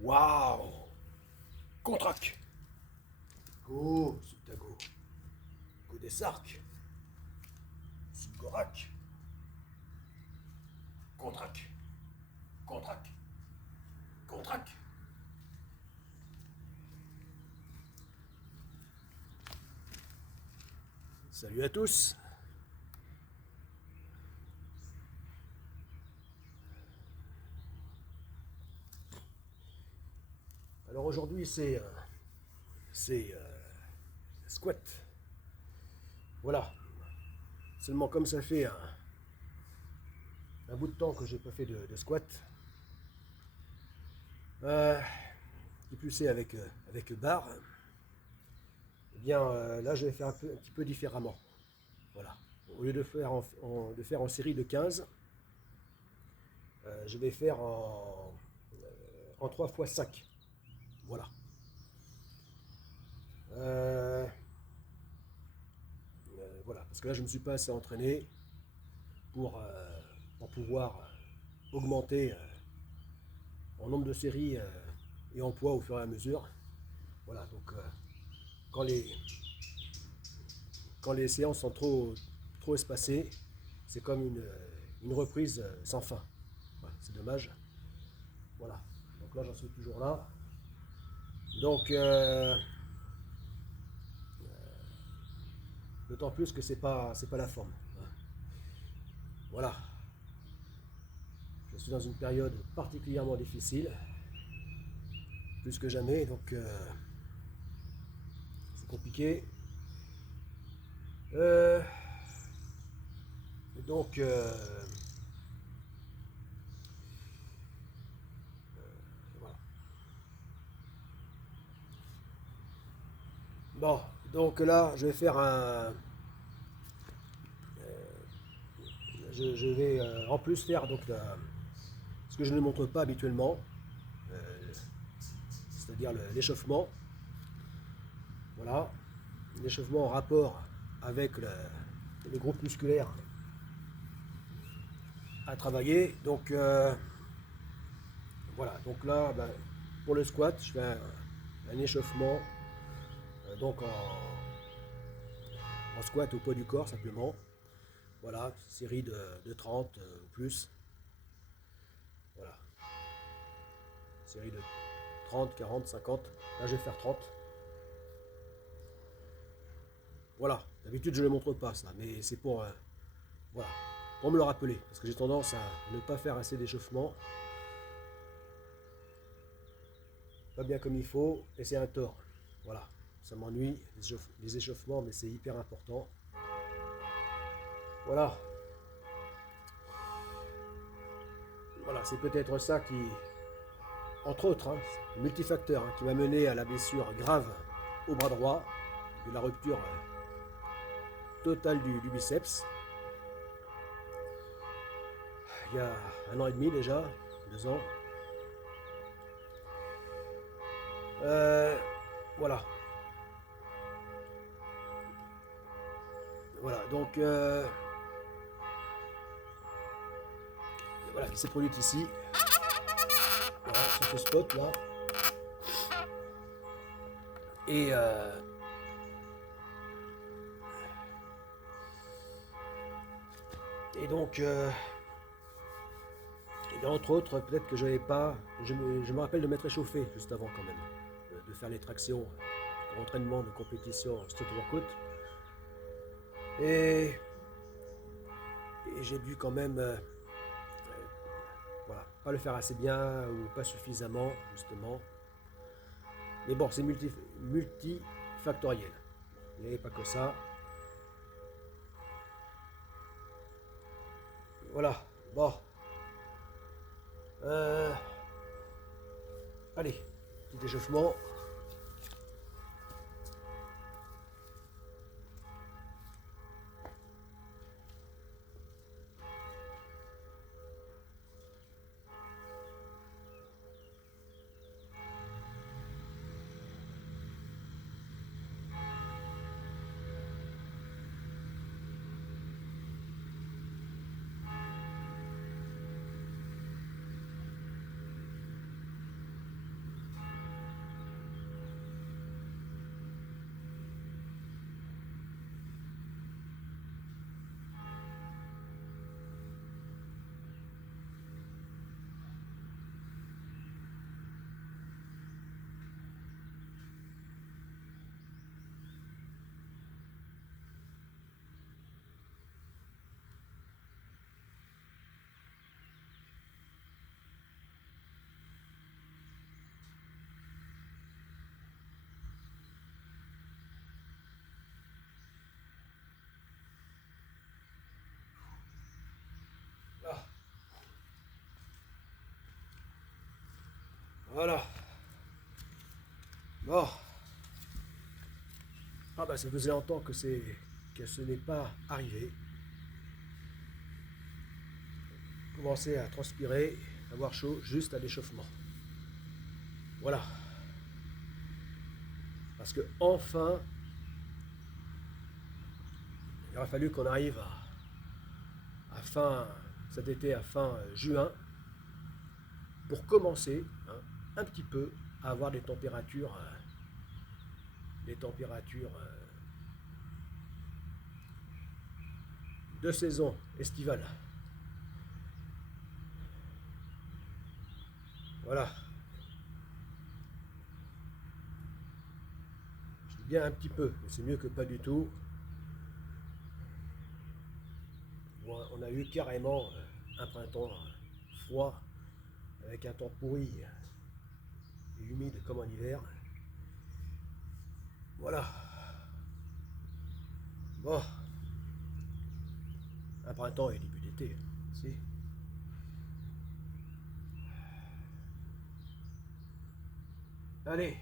Waouh! Contrac! Go, Sutago. Go des Sarks. Sugorak. Contrac. Contrac. Contrac. Salut à tous. Alors aujourd'hui c'est squat. Voilà. Seulement comme ça fait un bout de temps que j'ai pas fait de squat. Qui plus c'est avec barre. Eh bien là je vais faire un petit peu différemment. Voilà. Au lieu de faire en série de 15, je vais faire en 3 fois 5. Voilà. Voilà. Parce que là je ne me suis pas assez entraîné pour pouvoir augmenter en nombre de séries et en poids au fur et à mesure. Voilà, donc quand, les, quand les séances sont trop espacées, c'est comme une reprise sans fin. Voilà, c'est dommage. Voilà, donc là j'en suis toujours là. Donc d'autant plus que c'est pas la forme. Voilà, je suis dans une période particulièrement difficile, plus que jamais, donc c'est compliqué. Euh, donc voilà. Bon, donc là je vais faire je vais en plus faire donc ce que je ne montre pas habituellement, euh, c'est-à-dire l'échauffement. Voilà, l'échauffement en rapport avec le groupe musculaire à travailler. Donc voilà, donc là, ben, pour le squat, je fais un échauffement donc en squat au poids du corps simplement. Voilà, série de 30 ou plus. Voilà, série de 30, 40, 50. Là, je vais faire 30. Voilà, d'habitude je ne le montre pas ça, mais c'est voilà, pour me le rappeler, parce que j'ai tendance à ne pas faire assez d'échauffement, pas bien comme il faut, et c'est un tort. Voilà, ça m'ennuie, les échauffements, mais c'est hyper important. Voilà, voilà, c'est peut-être ça qui, entre autres, hein, multifacteur, hein, qui m'a mené à la blessure grave au bras droit, de la rupture totale du biceps, il y a 1 an et demi déjà, 2 ans. Euh, voilà, voilà, donc voilà qui s'est produite ici. Voilà, sur ce spot là. Et, et donc, et entre autres, peut-être que je n'avais pas. Je me rappelle de m'être échauffé juste avant quand même, de faire les tractions pour entraînement de compétition street workout. Et, et j'ai dû quand même, voilà, pas le faire assez bien ou pas suffisamment justement. Mais bon, c'est multifactoriel. Il n'y avait pas que ça. Voilà. Bon. Euh, allez, petit échauffement. Voilà. Bon. Ah bah ça faisait longtemps que ce n'est pas arrivé. Commencer à transpirer, avoir chaud juste à l'échauffement. Voilà. Parce que enfin, il aurait fallu qu'on arrive à fin cet été, à fin juin, pour commencer un petit peu à avoir des températures de saison estivale. Voilà. Je dis bien un petit peu, mais c'est mieux que pas du tout. On a eu carrément un printemps froid, avec un temps pourri et humide comme en hiver. Voilà. Bon. Un printemps et début d'été. Si. Allez.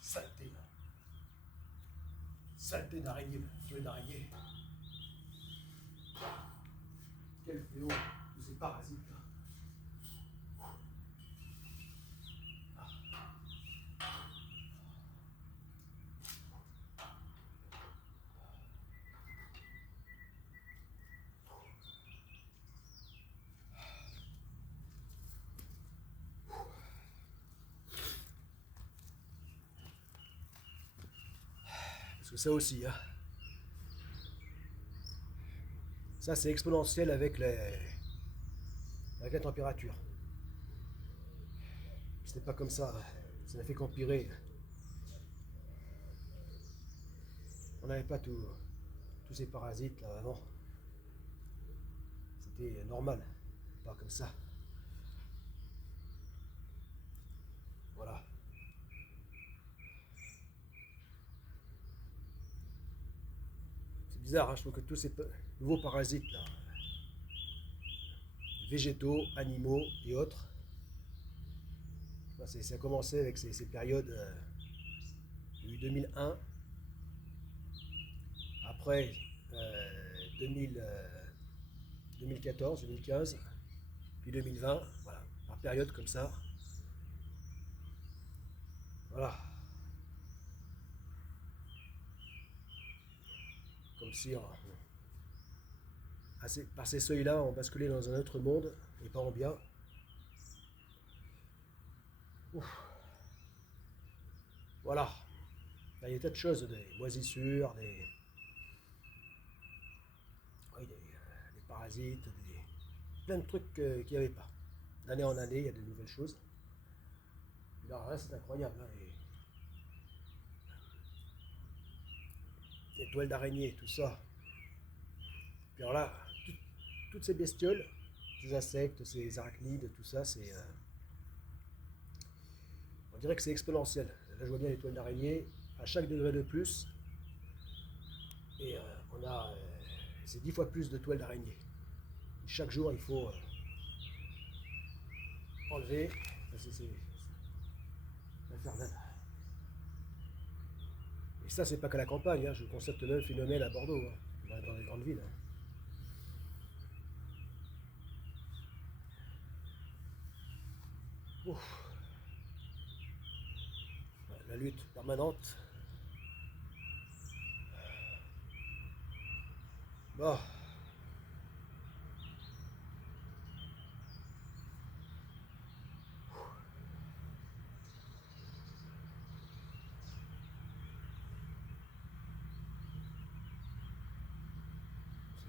Saleté. Saleté d'araignée, tuer d'araignée. Quel fléau, tous ces parasites là. Parce que ça aussi, ça c'est exponentiel avec la température. C'était pas comme ça n'a fait qu'empirer. On n'avait pas tous ces parasites là avant. C'était normal, pas comme ça. Voilà. C'est bizarre, je trouve que tous ces nouveaux parasites là, végétaux, animaux et autres, ça a commencé avec ces périodes. Il y a eu 2001, après 2000, 2014, 2015, puis 2020, voilà, par période comme ça. Voilà. Comme si par ces seuils-là, on basculait dans un autre monde, et pas en bien. Ouf. Voilà. Il y a des tas de choses, des moisissures, oui, des parasites, plein de trucs qu'il n'y avait pas. d'année en année, il y a de nouvelles choses. Et là, c'est incroyable. Hein, les toiles d'araignée, tout ça. Puis alors là, toutes ces bestioles, ces insectes, ces arachnides, tout ça, on dirait que c'est exponentiel. Là, je vois bien les toiles d'araignée. À chaque degré de plus, et c'est 10 fois plus de toiles d'araignée. Chaque jour, il faut enlever. C'est infernal. Et ça, c'est pas qu'à la campagne. Hein. Je constate le même phénomène à Bordeaux, hein, dans les grandes villes. Hein. Ouf. La lutte permanente. Bon.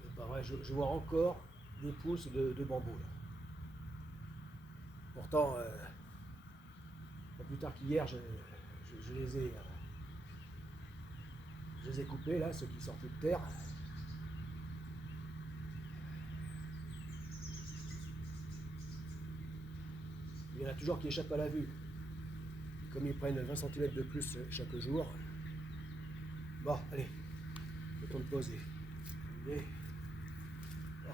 C'est pas vrai, je vois encore des pousses de bambou. Là. Pourtant, pas plus tard qu'hier, je les ai coupés, là, ceux qui sortaient de terre. Il y en a toujours qui échappent à la vue. Comme ils prennent 20 cm de plus chaque jour. Bon, allez, le temps de poser. Et... ah.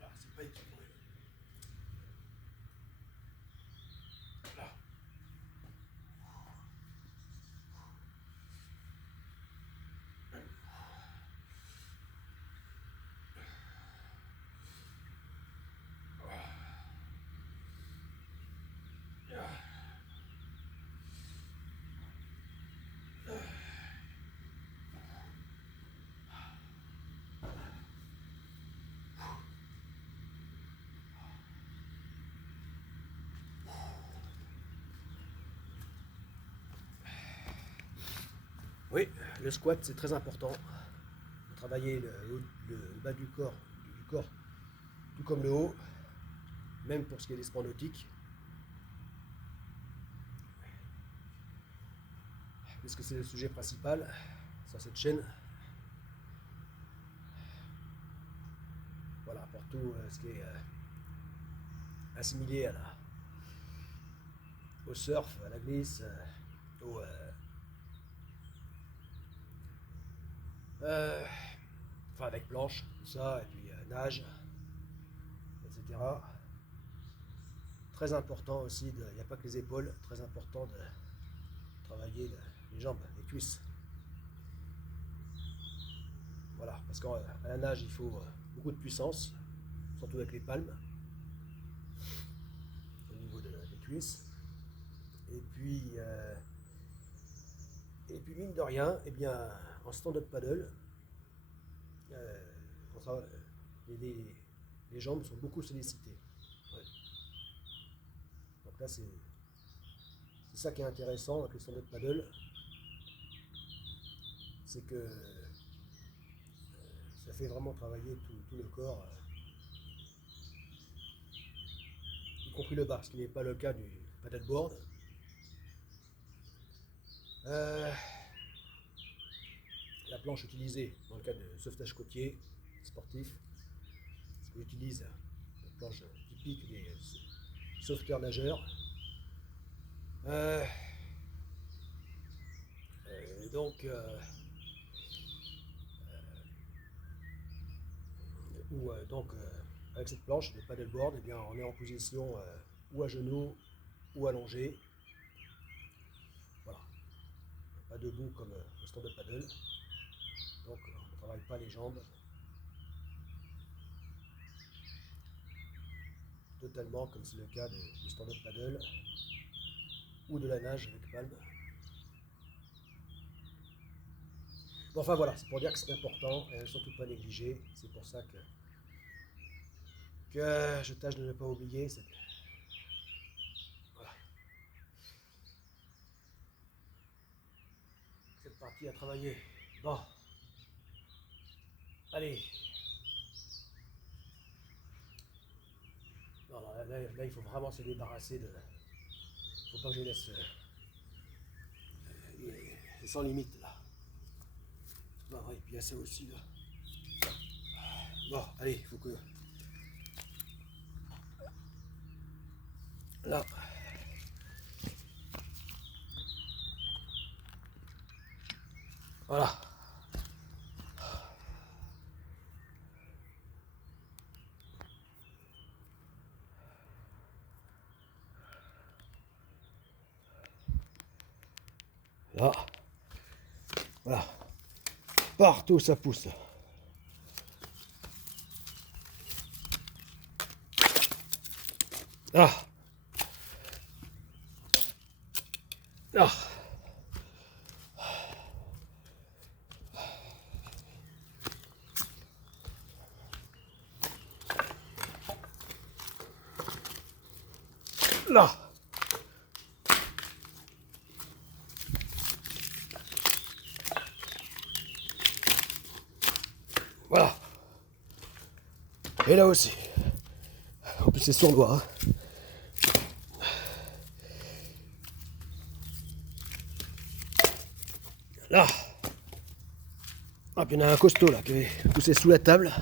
Là, c'est pas équilibré. Là. Oui, le squat c'est très important. Travailler le bas du corps, tout comme le haut, même pour ce qui est des sports nautiques, puisque c'est le sujet principal sur cette chaîne. Voilà, pour tout ce qui est assimilé au surf, à la glisse, enfin avec planche, tout ça, et puis nage, etc. Très important aussi, il n'y a pas que les épaules, très important de travailler les jambes, les cuisses. Voilà, parce qu'à la nage, il faut beaucoup de puissance, surtout avec les palmes, au niveau des cuisses. Et puis mine de rien, eh bien, en stand-up paddle, euh, les, les jambes sont beaucoup sollicitées. Ouais. Donc là, c'est ça qui est intéressant avec le stand-up paddle, c'est que ça fait vraiment travailler tout le corps, y compris le bas, ce qui n'est pas le cas du paddleboard. Euh, la planche utilisée dans le cas de sauvetage côtier sportif, ce qu'on utilise, la planche typique des sauveteurs nageurs. Euh, donc, avec cette planche de paddleboard, eh bien, on est en position ou à genoux ou allongé. Voilà, pas debout comme le stand-up paddle. Donc, on ne travaille pas les jambes totalement comme c'est le cas du stand-up paddle ou de la nage avec palme. Bon, enfin voilà, c'est pour dire que c'est important et surtout pas négligé. C'est pour ça que je tâche de ne pas oublier. Voilà. parti à travailler. Bon. Allez. Non, là, il faut vraiment se débarrasser de... Faut pas que je laisse... c'est sans limite, là. Bon, ouais, et puis il y a ça aussi, là. Bon, allez, il faut que... Là. Voilà. Là. Voilà. Partout ça pousse. Là. Là. Là. Voilà. Et là aussi. En plus c'est sournois. Hein. Là. Ah, puis il y en a un costaud là qui est poussé sous la table.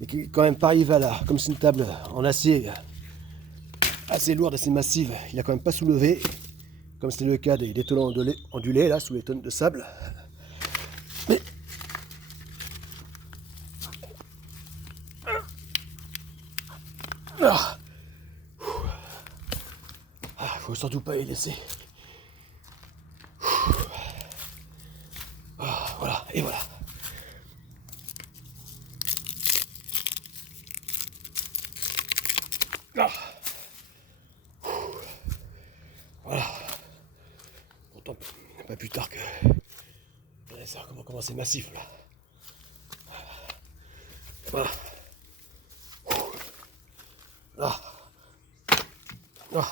Mais qui quand même pas arrivé à là. Comme c'est une table en acier assez lourde, assez massive. Il a quand même pas soulevé. Comme c'est le cas des tenons ondulés là sous les tonnes de sable. Mais faut surtout pas y laisser. Voilà, et voilà. Voilà. Pourtant, pas plus tard que... Regardez ça, comment c'est massif là. Voilà. Là. Là.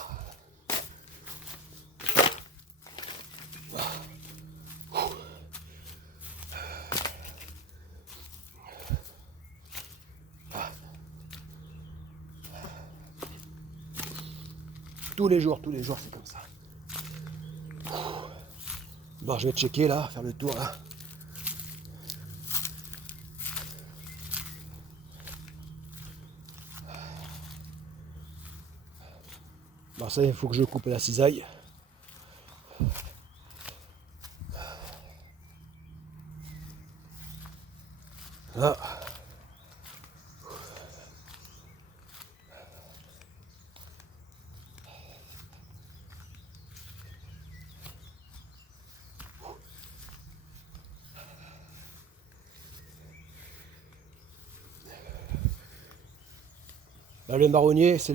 Tous les jours, c'est comme ça. Bon, je vais checker là, faire le tour là. Bon, ça, il faut que je coupe la cisaille. Là. Là, le marronnier, c'est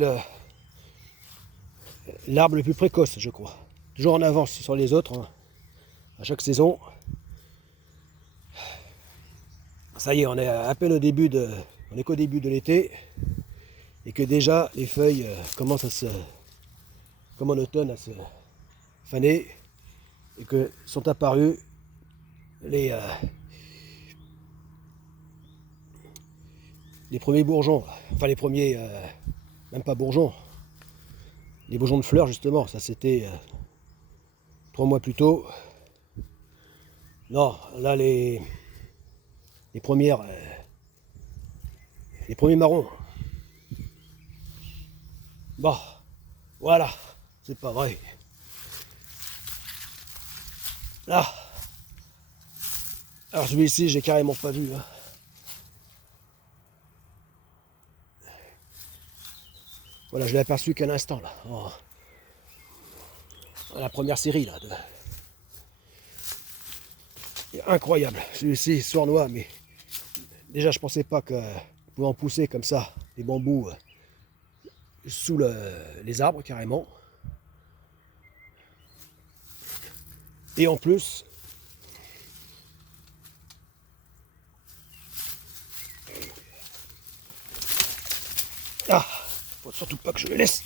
l'arbre le plus précoce, je crois. Toujours en avance sur les autres, hein, à chaque saison. Ça y est, on est à peine au début on est qu'au début de l'été, et que déjà les feuilles commencent à comme en automne, à se faner, et que sont apparus les premiers bourgeons, enfin les premiers, même pas bourgeons, les bourgeons de fleurs justement, ça c'était 3 mois plus tôt. Non, là les premières, les premiers marrons. Bon, voilà, c'est pas vrai. Là, alors celui-ci j'ai carrément pas vu. Hein. Voilà, je l'ai aperçu qu'à l'instant là. Oh. La première série là. Incroyable, celui-ci sournois, mais déjà je pensais pas qu'on pouvait en pousser comme ça, des bambous sous les arbres carrément. Et en plus, faut surtout pas que je le laisse.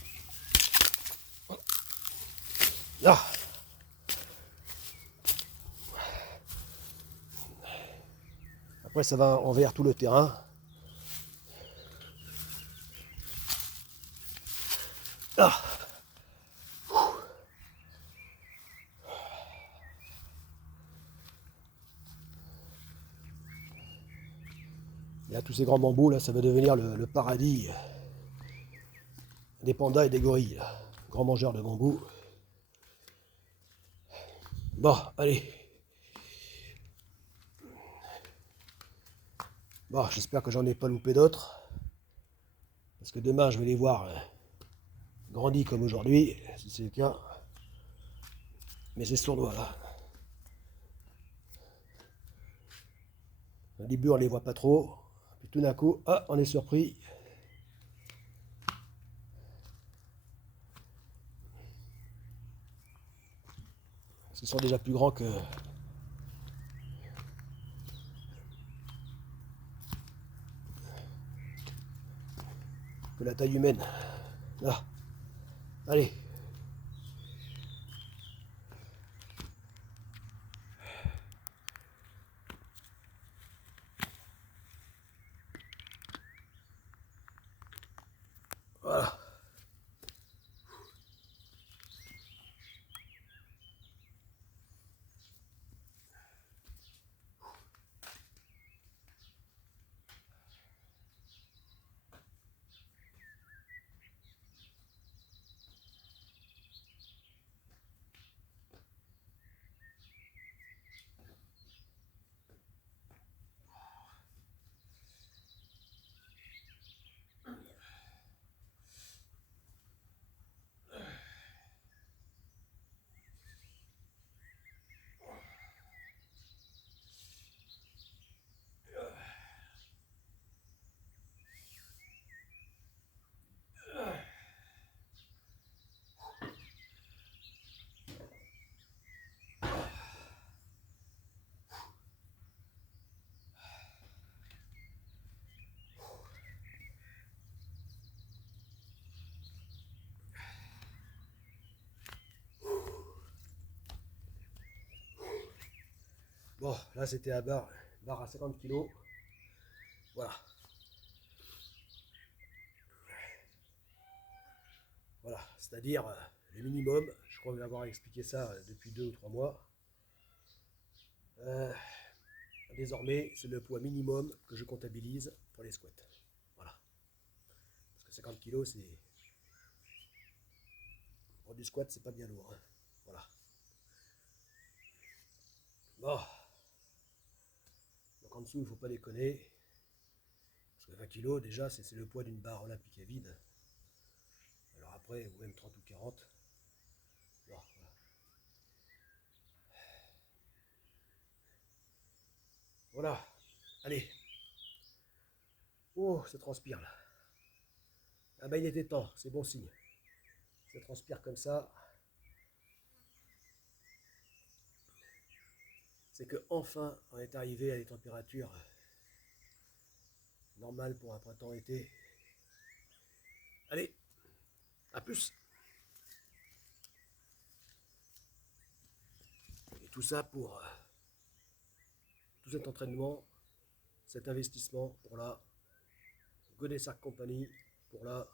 Après, ça va envers tout le terrain. Ah. Là, tous ces grands bambous, là, ça va devenir le paradis des pandas et des gorilles. Là. Grands mangeurs de bambou. Bon, allez. Bon, j'espère que j'en ai pas loupé d'autres. Parce que demain, je vais les voir grandis comme aujourd'hui, si c'est le cas. Mais c'est sournois, là. Au début, on les voit pas trop. Puis tout d'un coup, ah, on est surpris. Ils sont déjà plus grands que la taille humaine. Là. Allez. Voilà. Bon, là c'était à barre à 50 kg. Voilà. Voilà, c'est-à-dire le minimum. Je crois avoir expliqué ça depuis 2 ou 3 mois. Désormais, c'est le poids minimum que je comptabilise pour les squats. Voilà. Parce que 50 kg, c'est. Pour du squat, c'est pas bien lourd. Hein. Voilà. Bon. Donc en dessous, il ne faut pas déconner. Parce que 20 kg, déjà, c'est le poids d'une barre olympique à vide. Alors après, ou même 30 ou 40. Bon, voilà. Voilà. Allez. Oh, ça transpire là. Ah bah il était temps, c'est bon signe. Ça transpire comme ça. C'est que enfin on est arrivé à des températures normales pour un printemps-été. Allez, à plus. Et tout ça pour tout cet entraînement, cet investissement pour la Godessart Company, pour la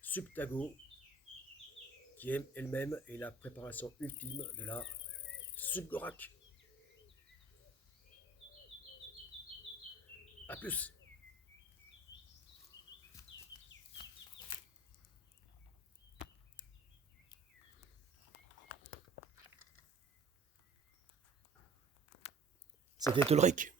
Subtago, qui elle-même est la préparation ultime de la Subgorak. A plus. C'était Ulrich.